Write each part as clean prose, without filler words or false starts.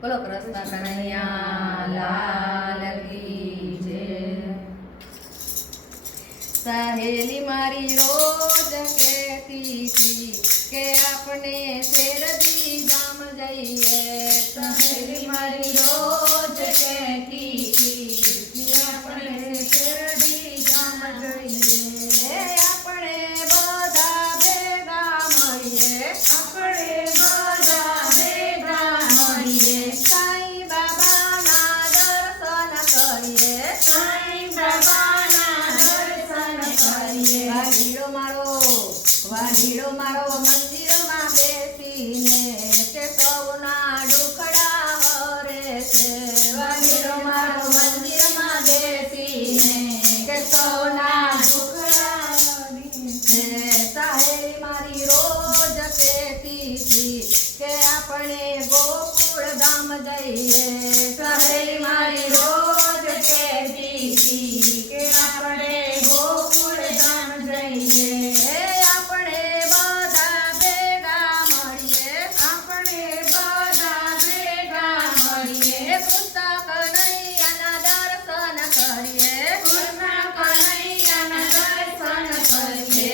બોલો કૃષ્ણ કનૈયા લાલ કી જય। સહેલી મારી રોજ કહેતી હતી કે આપણે શેરડી ગામ જઈએ। સહેલી મારી રોજ કહેતી હતી કે આપણે શેરડી ગામ જઈએ। આપણે બધા ભેગા મળીએ, આપણે બધા ભેગા મળીએ, સાંઈ બાબાના દર્શન કરીએ, સાંઈ બાબાના દર્શન કરીએ। વાઢીડો મારો મંદિરમાં બેસીને તે સૌના દુખડા હરે છે। વાઢીડો મારો મંદિરમાં બેસીને તે સૌના દુખડા હરે છે। સહેલી મારી રોજ કહેતી હતી કે આપણે ગોકુળ ધામ જઈએ। સહેલી મારી રોજ કહેતી હતી કે આપણે ગોકુળ ધામ જઈએ। આપણે બધા ભેગા મળીએ, આપણે બધા ભેગા મળીએ, કૃષ્ણ કનૈયાના દર્શન કરીએ, કૃષ્ણ કનૈયાના દર્શન કરીએ।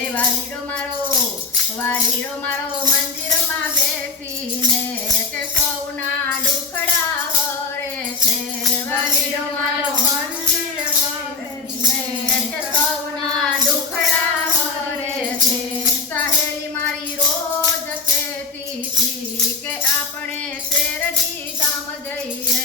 વાલીડો મારો મંદિરમાં બેસીને તે સૌના દુખડા હરે છે। વાલીડો મારો મંદિરમાં બેસીને તે સૌના દુખડા હરે છે। સહેલી મારી રોજ કહેતી હતી કે આપણે શેરડી ગામ જઈએ।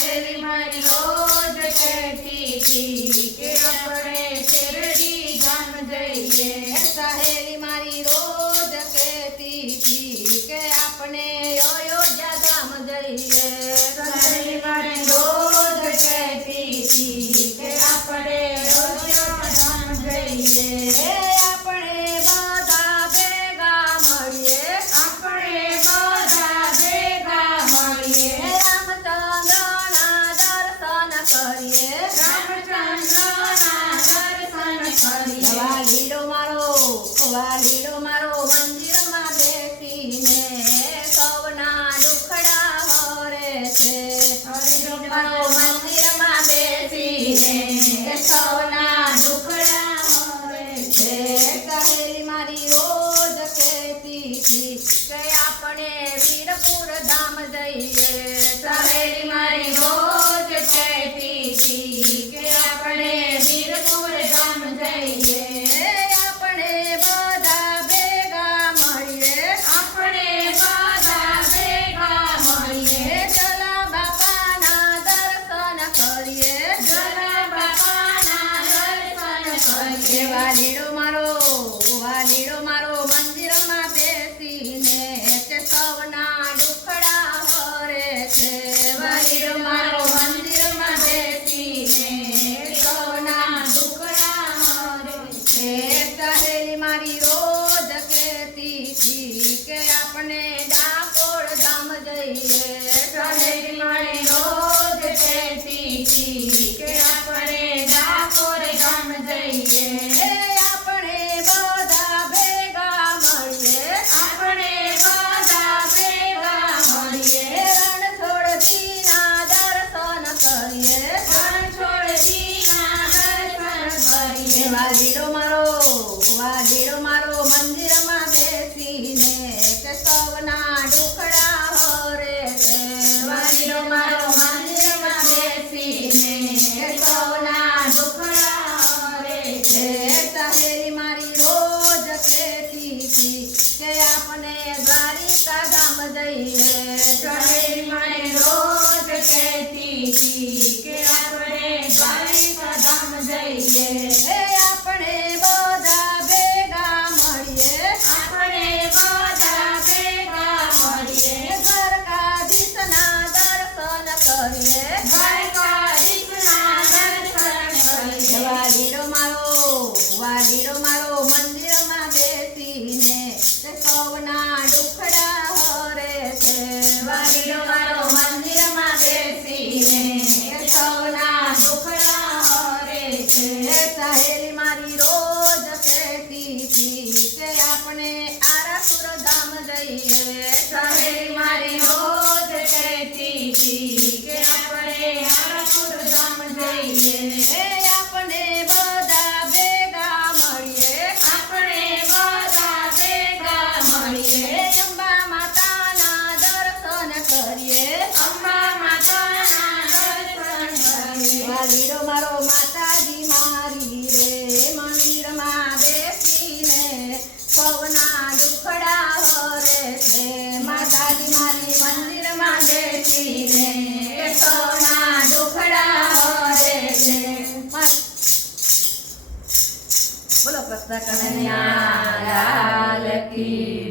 સહેલી મારી રોજ કહેતી હતી કે આપણે શેરડી ગામ જઈએ। સહેલી મારી રોજ કહેતી હતી કે આપણે અયોધ્યા ધામ જઈએ। સહેલી મારી રોજ કહેતી હતી કે આપણે અયોધ્યા ધામ જઈએ। આપણે બધા ભેગા મળીએ, આપણે બધા ભેગા મળીએ, રામચંદ્રના દર્શન કરીએ, રામચંદ્રના દર્શન કરીએ। વાલીડો મારો મંદિરમાં બેસીને સૌના દુખડા હરે છે। વાલીડો મારો મંદિરમાં બેસીને સૌના દુખડા હરે છે। સહેલી મારી રોજ કહેતી હતી કે આપણે વીરપુર ધામ જઈએ। સહેલી મારી રોજ કહેતી હતી કે આપણે વીરપુર ધામ જઈએ। આપણે બધા ભેગા મળીએ, આપણે બધા ભેગા મળીએ, જલા બાપાના દર્શન કરીએ, જલા બાપાના દર્શન કરીએ। વાલીડો મારો મંદિરમાં બેસીને તે સૌના દુખડા હરે છે। વાલીડો મારો મંદિરમાં બેસીને સૌના દુખડા હરે છે। સહેલી મારી રોજ કહેતી હતી કે આપણે ડાકોર ધામ જઈએ। સહેલી મારી રોજ કહેતી હતી કે આપણે ડાકોર ધામ જઈએ। આપણે બધા ભેગા મળીએ, આપણે બધા ભેગા મળીએ, રણછોડજીના દર્શન કરીએ, રણછોડજીના દર્શન કરીએ। વાલીડો મારો મંદિરમાં બેસીને તે સૌના દુખડા હરે છે। વાલીડો મારો મંદિરમાં બેસીને તે સૌના દુખડા હરે છે। સહેલી મારી રોજ કહેતી હતી કે આપણે દ્વારિકા ધામ જઈએ। સહેલી મારી રોજ કહેતી હતી કે આપણે દ્વારિકા ધામ જઈએ। આપણે બધા ભેગા મળીએ, આપણે બધા ભેગા મળીએ, દ્વારકાધીશના દર્શન કરીએ, દ્વારકાધીશના દર્શન કરીએ। વાલીડો મારો મંદિરમાં બેસીને તે સૌના દુખડા હરે છે। કનૈયા લાલ કી